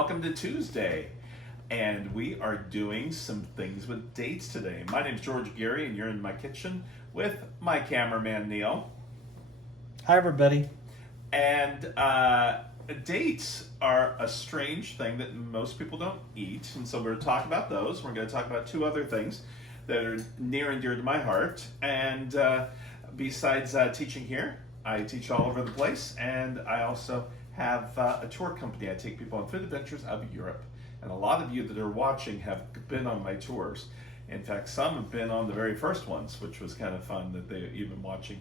welcome to Tuesday. And we are doing some things with dates today. My name's George Geary, and you're in my kitchen with my cameraman, Neil. Hi, everybody. And dates are a strange thing that most people don't eat. And so we're going to talk about those. We're going to talk about two other things that are near and dear to my heart. And besides teaching here, I teach all over the place. And I also have a tour company. I take people on food adventures out of Europe. And a lot of you that are watching have been on my tours. In fact, some have been on the very first ones, which was kind of fun that you've been watching.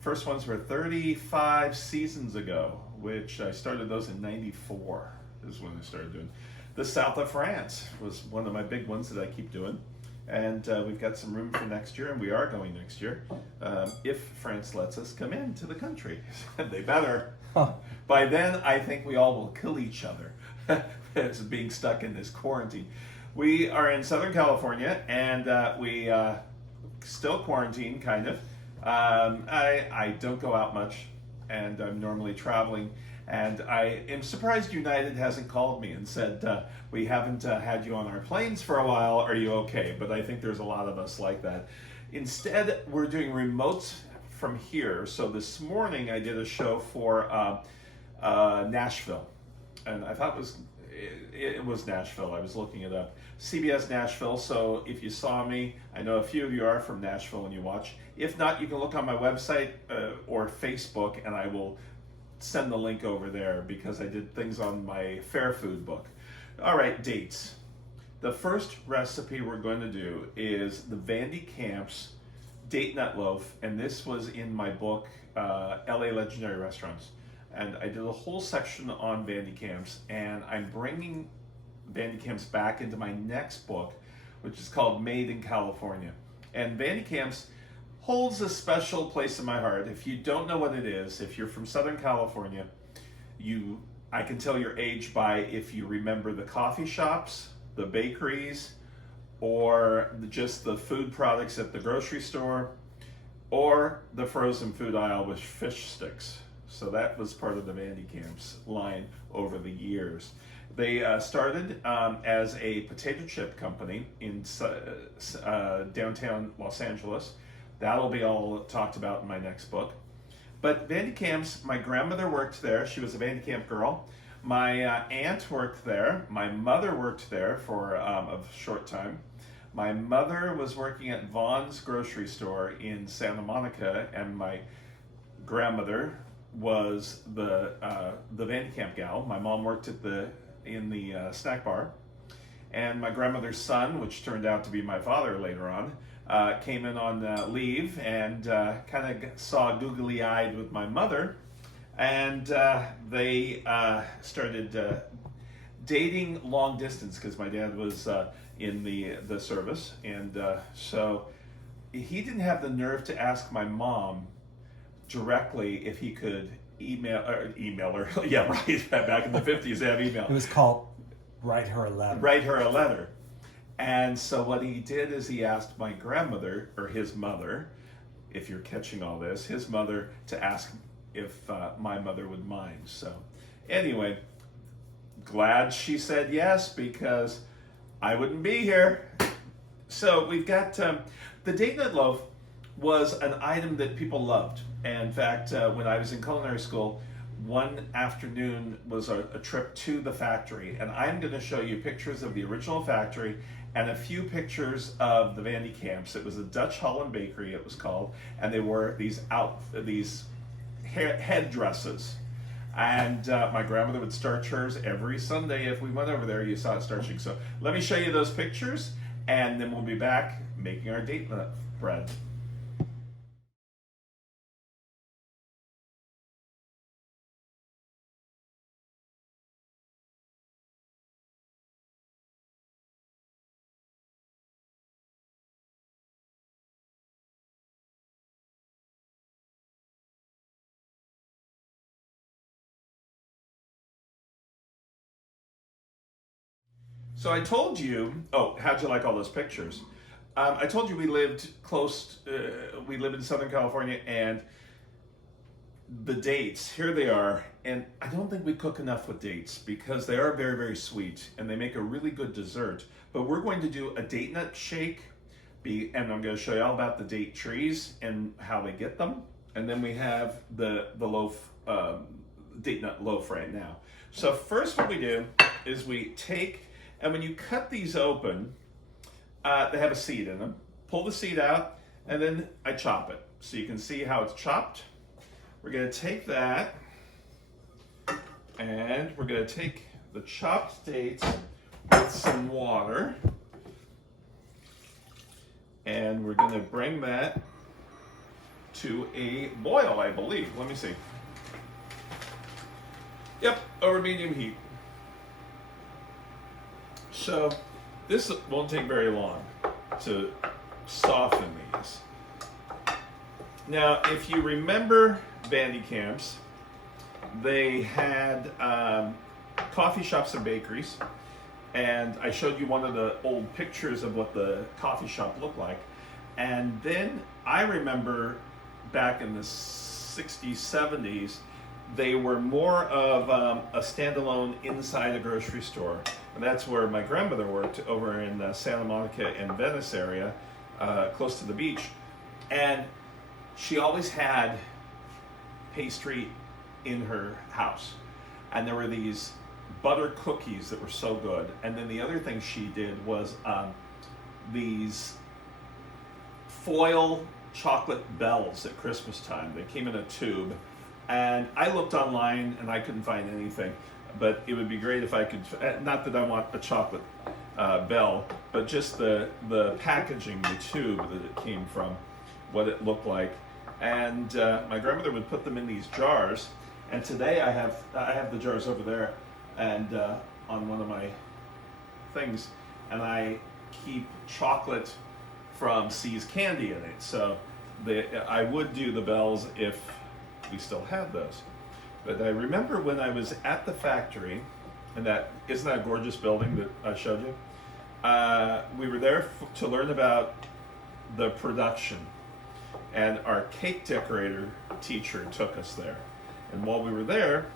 First ones were 35 seasons ago, which I started those in 94 is when I started doing. The south of France was one of my big ones that I keep doing. And we've got some room for next year, and we are going next year, if France lets us come into the country. They better. Huh. By then, I think we all will kill each other as being stuck in this quarantine. We are in Southern California, and we still quarantine, kind of. I don't go out much, and I'm normally traveling. And I am surprised United hasn't called me and said, we haven't had you on our planes for a while, are you okay? But I think there's a lot of us like that. Instead, we're doing remotes from here. So this morning I did a show for Nashville. And I thought it was Nashville. I was looking it up. CBS Nashville. So if you saw me, I know a few of you are from Nashville and you watch. If not, you can look on my website or Facebook, and I will send the link over there because I did things on my Fair Food book. All right, dates. The first recipe we're going to do is the Kamp's Date Nut Loaf, and this was in my book, LA Legendary Restaurants. And I did a whole section on Kamp's, and I'm bringing Kamp's back into my next book, which is called Made in California. And Kamp's holds a special place in my heart. If you don't know what it is, if you're from Southern California, I can tell your age by if you remember the coffee shops, the bakeries, or just the food products at the grocery store, or the frozen food aisle with fish sticks. So that was part of the Kamp's line over the years. They started as a potato chip company in downtown Los Angeles. That'll be all talked about in my next book. But Kamp's, my grandmother worked there. She was a Kamp girl. My aunt worked there. My mother worked there for a short time. My mother was working at Vaughn's grocery store in Santa Monica, and my grandmother was the Kamp gal. My mom worked in the snack bar, and my grandmother's son, which turned out to be my father later on, came in on leave and kind of saw googly-eyed with my mother, and they started dating long distance because my dad was in the service, and so he didn't have the nerve to ask my mom directly if he could email her. Yeah, right. Back in the 50s, they have email. It was called Write Her a Letter. Write her a letter. And so what he did is he asked my grandmother, or his mother, if you're catching all this, his mother, to ask if my mother would mind. So anyway, glad she said yes, because I wouldn't be here. So we've got the Date Nut Loaf was an item that people loved. And in fact, when I was in culinary school, one afternoon was a trip to the factory, and I'm going to show you pictures of the original factory and a few pictures of the Kamp's. It was a Dutch Holland bakery, it was called, and they wore these headdresses. And my grandmother would starch hers every Sunday. If we went over there, you saw it starching. So let me show you those pictures, and then we'll be back making our date nut bread. So I told you, how'd you like all those pictures? I told you we lived close, we live in Southern California, and the dates, here they are, and I don't think we cook enough with dates because they are very, very sweet and they make a really good dessert. But we're going to do a date nut shake, and I'm going to show you all about the date trees and how they get them. And then we have the loaf, date nut loaf right now. So first what we do is we take, and when you cut these open, they have a seed in them. Pull the seed out, and then I chop it. So you can see how it's chopped. We're going to take that, and we're going to take the chopped dates with some water, and we're going to bring that to a boil, I believe. Let me see. Yep, over medium heat. So this won't take very long to soften these. Now, if you remember Bandy Camps, they had coffee shops and bakeries, and I showed you one of the old pictures of what the coffee shop looked like. And then I remember back in the 60s, 70s, they were more of a standalone inside a grocery store. And that's where my grandmother worked, over in Santa Monica and Venice area, close to the beach. And she always had pastry in her house. And there were these butter cookies that were so good. And then the other thing she did was these foil chocolate bells at Christmas time. They came in a tube. And I looked online and I couldn't find anything. But it would be great if I could, not that I want a chocolate bell, but just the packaging, the tube that it came from, what it looked like. And my grandmother would put them in these jars. And today I have the jars over there, and on one of my things, and I keep chocolate from C's Candy in it. So I would do the bells if we still had those. But I remember when I was at the factory, and isn't that a gorgeous building that I showed you? We were there to learn about the production, and our cake decorator teacher took us there. And while we were there,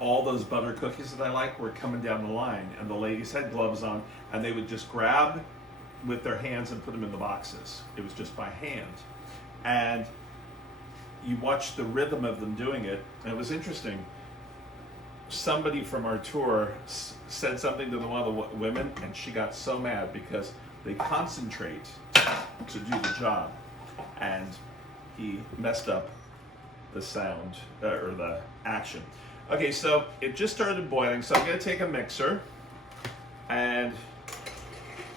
all those butter cookies that I like were coming down the line, and the ladies had gloves on, and they would just grab with their hands and put them in the boxes. It was just by hand. And you watch the rhythm of them doing it, and it was interesting. Somebody from our tour said something to one of the women, and she got so mad because they concentrate to do the job, and he messed up the sound or the action. Okay, so it just started boiling, so I'm going to take a mixer, and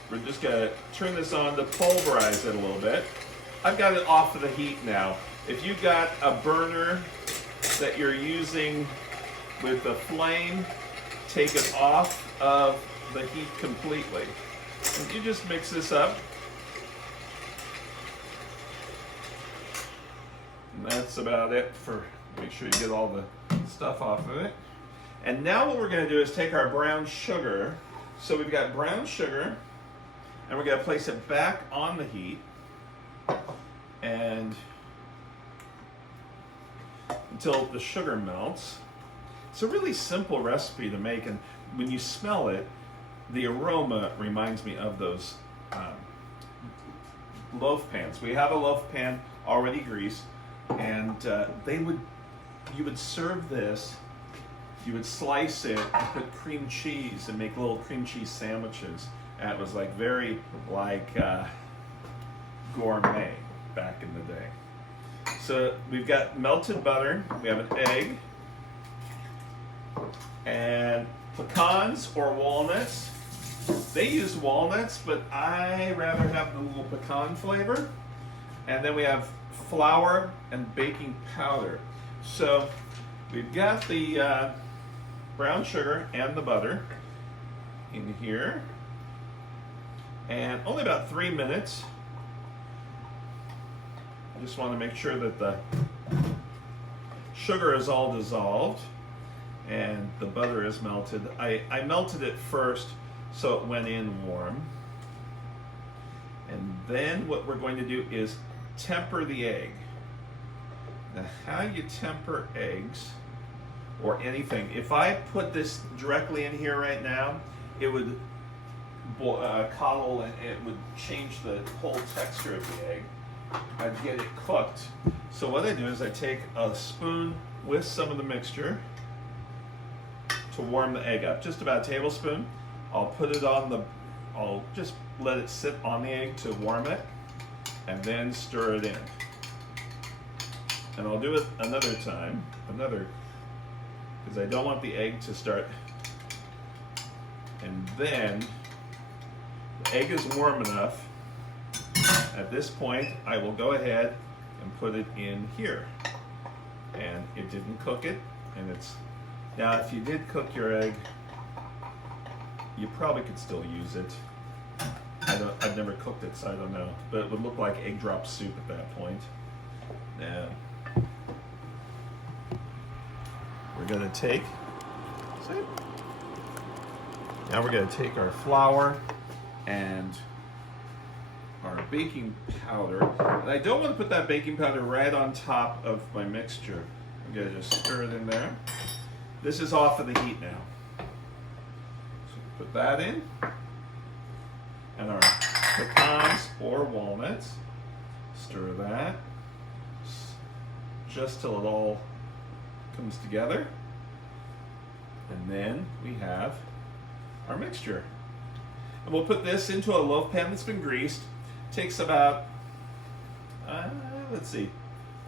we're just going to turn this on to pulverize it a little bit. I've got it off of the heat now. If you've got a burner that you're using with the flame, take it off of the heat completely. And you just mix this up. And that's about it make sure you get all the stuff off of it. And now what we're going to do is take our brown sugar. So we've got brown sugar, and we're going to place it back on the heat. And until the sugar melts. It's a really simple recipe to make, and when you smell it, the aroma reminds me of those loaf pans. We have a loaf pan already greased, and you would serve this, you would slice it, and put cream cheese, and make little cream cheese sandwiches. And it was very gourmet back in the day. So we've got melted butter, we have an egg, and pecans or walnuts. They use walnuts, but I rather have the little pecan flavor. And then we have flour and baking powder. So we've got the brown sugar and the butter in here. And only about 3 minutes. I just want to make sure that the sugar is all dissolved and the butter is melted. I melted it first so it went in warm. And then what we're going to do is temper the egg. Now, how you temper eggs or anything. If I put this directly in here right now, it would coddle and it would change the whole texture of the egg. I'd get it cooked. So what I do is I take a spoon with some of the mixture to warm the egg up, just about a tablespoon. I'll put it on the, I'll just let it sit on the egg to warm it, and then stir it in. And I'll do it another time, because I don't want the egg to start. And then the egg is warm enough. At this point, I will go ahead and put it in here. And it didn't cook it, and it's, now if you did cook your egg, you probably could still use it. I've never cooked it, so I don't know. But it would look like egg drop soup at that point. Now, we're gonna take, now we're gonna take our flour and our baking powder. And I don't want to put that baking powder right on top of my mixture. I'm gonna just stir it in there. This is off of the heat now. So put that in. And our pecans or walnuts. Stir that. Just till it all comes together. And then we have our mixture. And we'll put this into a loaf pan that's been greased. Takes about, let's see,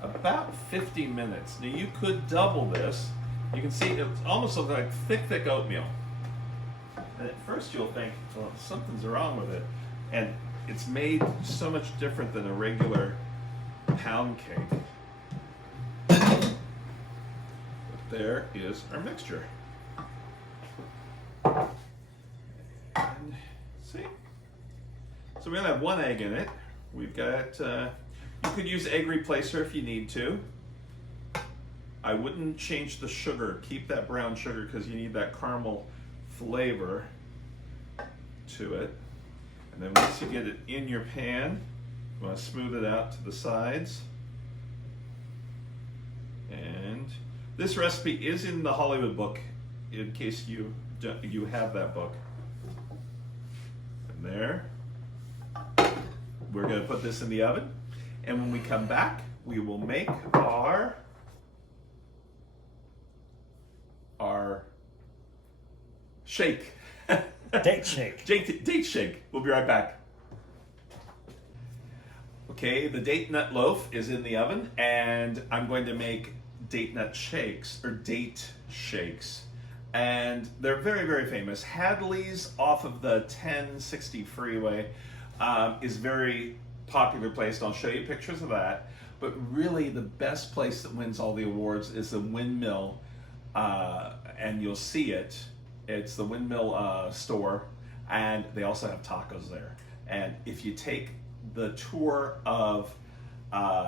about 50 minutes. Now you could double this. You can see it almost looks like thick oatmeal. And at first you'll think, well, something's wrong with it. And it's made so much different than a regular pound cake. But there is our mixture. And see? So we only have one egg in it. We've got, you could use egg replacer if you need to. I wouldn't change the sugar. Keep that brown sugar because you need that caramel flavor to it. And then once you get it in your pan, you want to smooth it out to the sides. And this recipe is in the Hollywood book, in case you have that book. And there. We're going to put this in the oven, and when we come back, we will make our shake. Date shake. Date shake. We'll be right back. Okay, the date nut loaf is in the oven, and I'm going to make date nut shakes, or date shakes. And they're very, very famous. Hadley's off of the 1060 freeway is very popular place, and I'll show you pictures of that. But really, the best place that wins all the awards is the Windmill, and you'll see it. It's the Windmill store, and they also have tacos there. And if you take the tour of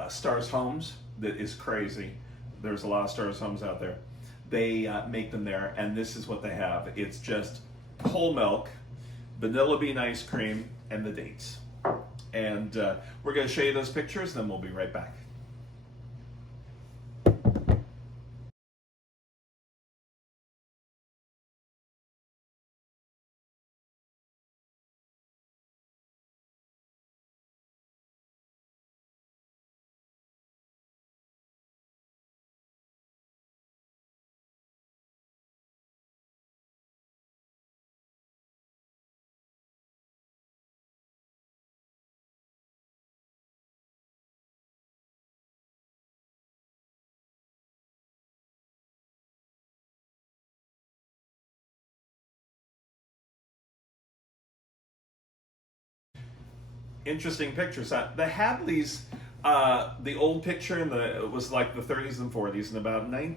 Stars Homes, that is crazy. There's a lot of Stars Homes out there. They make them there, and this is what they have. It's just whole milk, vanilla bean ice cream, and the dates. And we're going to show you those pictures, then we'll be right back. Interesting pictures. The Hadleys, the old picture it was like the 30s and 40s, and about maybe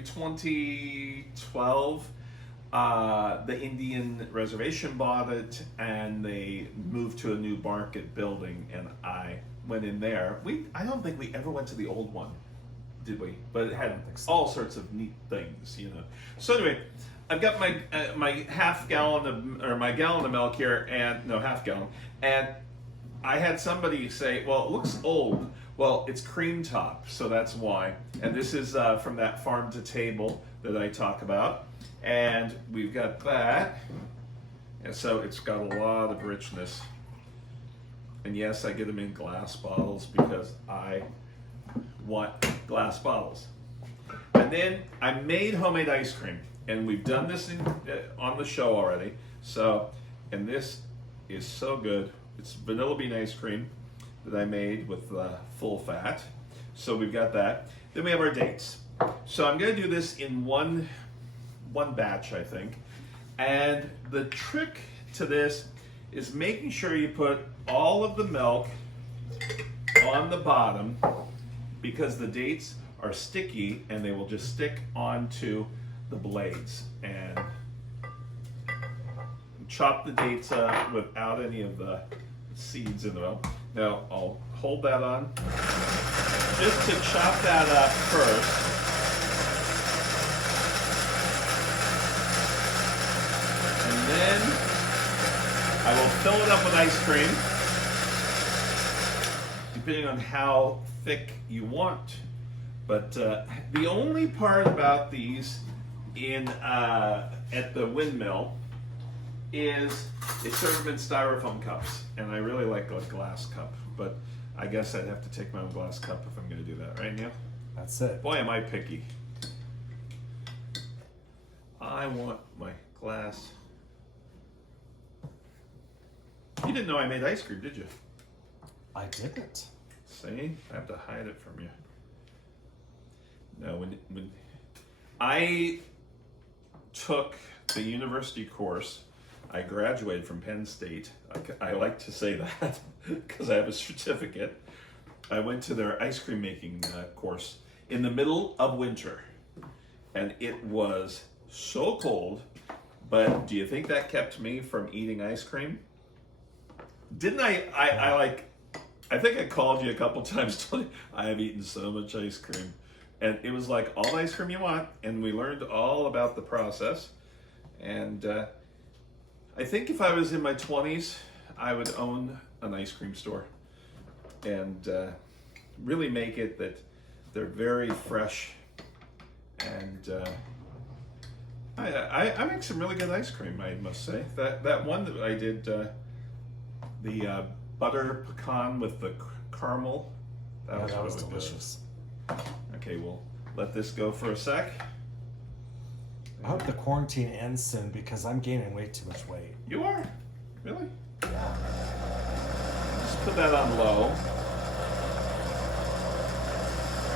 2012, the Indian reservation bought it, and they moved to a new market building, and I went in there. I don't think we ever went to the old one, did we? But it had all sorts of neat things, you know. So anyway, I've got my my gallon of milk here, and no, half gallon, and I had somebody say, well, it looks old. Well, it's cream top, so that's why. And this is from that farm to table that I talk about. And we've got that. And so it's got a lot of richness. And yes, I get them in glass bottles because I want glass bottles. And then I made homemade ice cream. And we've done this on the show already. So, and this is so good. It's vanilla bean ice cream that I made with full fat. So we've got that. Then we have our dates. So I'm going to do this in one batch, I think. And the trick to this is making sure you put all of the milk on the bottom, because the dates are sticky and they will just stick onto the blades. And chop the dates up without any of the seeds in them. Now I'll hold that on just to chop that up first. And then I will fill it up with ice cream, depending on how thick you want. But the only part about these at the windmill is they serve them in styrofoam cups, and I really like a glass cup, but I guess I'd have to take my own glass cup if I'm going to do that, right, Neil? That's it. Boy, am I picky. I want my glass. You didn't know I made ice cream, did you? I didn't. See? I have to hide it from you. No, when I took the university course, I graduated from Penn State. I like to say that because I have a certificate. I went to their ice cream making course in the middle of winter, and it was so cold. But do you think that kept me from eating ice cream? Didn't I? I think I called you a couple times telling you I have eaten so much ice cream. And it was like all the ice cream you want, and we learned all about the process. And I think if I was in my 20s, I would own an ice cream store and really make it that they're very fresh. And I make some really good ice cream, I must say. That one that I did, the butter pecan with the caramel, that was really delicious. Good. Okay, we'll let this go for a sec. I hope the quarantine ends soon because I'm gaining way too much weight. You are? Really? Yeah. Just put that on low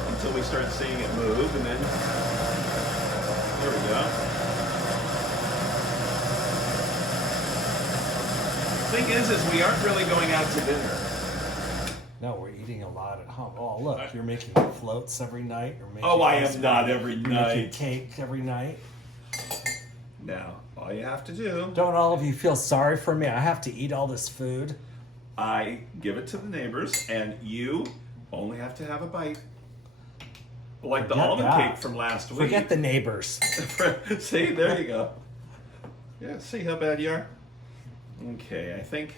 until we start seeing it move, and then there we go. Thing is we aren't really going out to dinner. No, we're eating a lot at home. Oh, look, you're making floats every night. You're making I am not every you're night. making cake every night. Now, all you have to do... Don't all of you feel sorry for me? I have to eat all this food. I give it to the neighbors, and you only have to have a bite. Like the almond cake from last week. Forget the neighbors. See, there you go. Yeah, see how bad you are? Okay, I think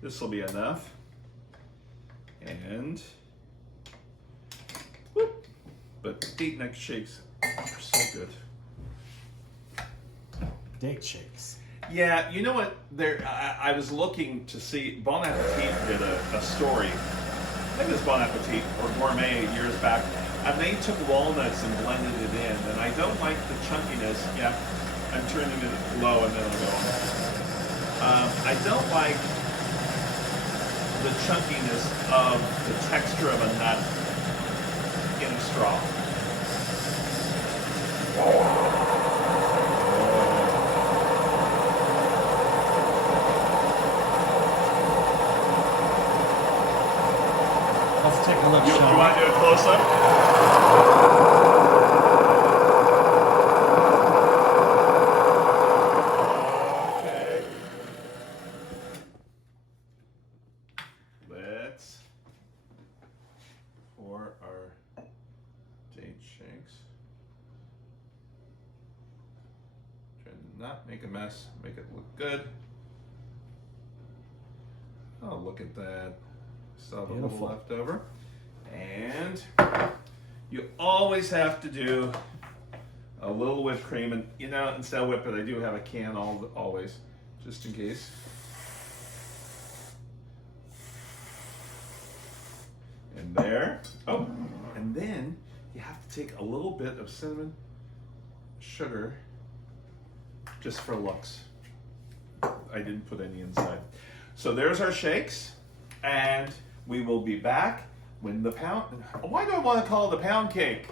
this will be enough. And, whoop. But Date Nut shakes are so good. Date shakes. Yeah, you know what? I was looking to see, Bon Appetit did a story. I think it was Bon Appetit or Gourmet years back. And they took walnuts and blended it in. And I don't like the chunkiness. Yeah, I'm turning it low and then I'll go on. I don't like the chunkiness of the texture of a nut in a straw. Let's take a look, You Sean. want to do a close-up? For our date shakes. Try to not make a mess, make it look good. Oh, look at that. Still have a little Beautiful. left over. And you always have to do a little whipped cream, and instead of whip it, I do have a can always, just in case. And there. Oh, and then you have to take a little bit of cinnamon sugar just for looks. I didn't put any inside. So there's our shakes, and we will be back when the pound. Why do I want to call it a pound cake?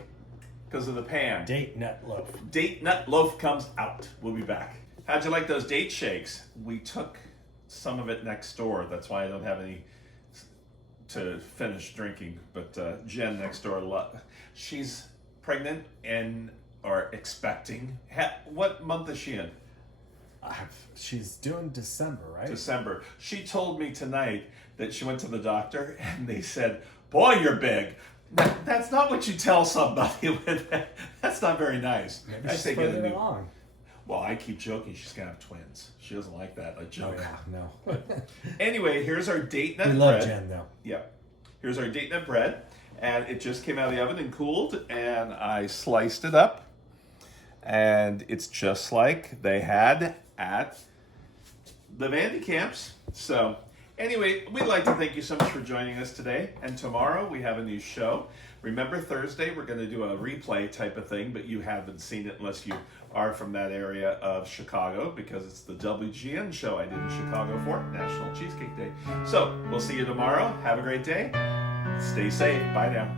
Because of the pan. Date Nut Loaf. Date Nut Loaf comes out. We'll be back. How'd you like those date shakes? We took some of it next door. That's why I don't have any to finish drinking. But Jen next door, she's pregnant or expecting. What month is she in? She's doing December, right? December. She told me tonight that she went to the doctor and they said, "Boy, you're big." That's not what you tell somebody with that. That's not very nice. Maybe I she's say further along. Well, I keep joking she's gonna have twins. She doesn't like that. I Oh joke. yeah, no. Anyway, here's our date nut We bread. love Jen though. Yeah. Here's our date nut bread. And it just came out of the oven and cooled, and I sliced it up. And it's just like they had at the Vandy Camps. So anyway, we'd like to thank you so much for joining us today. And tomorrow we have a new show. Remember, Thursday we're going to do a replay type of thing, but you haven't seen it unless you are from that area of Chicago, because it's the WGN show I did in Chicago for National Cheesecake Day. So we'll see you tomorrow. Have a great day. Stay safe. Bye now.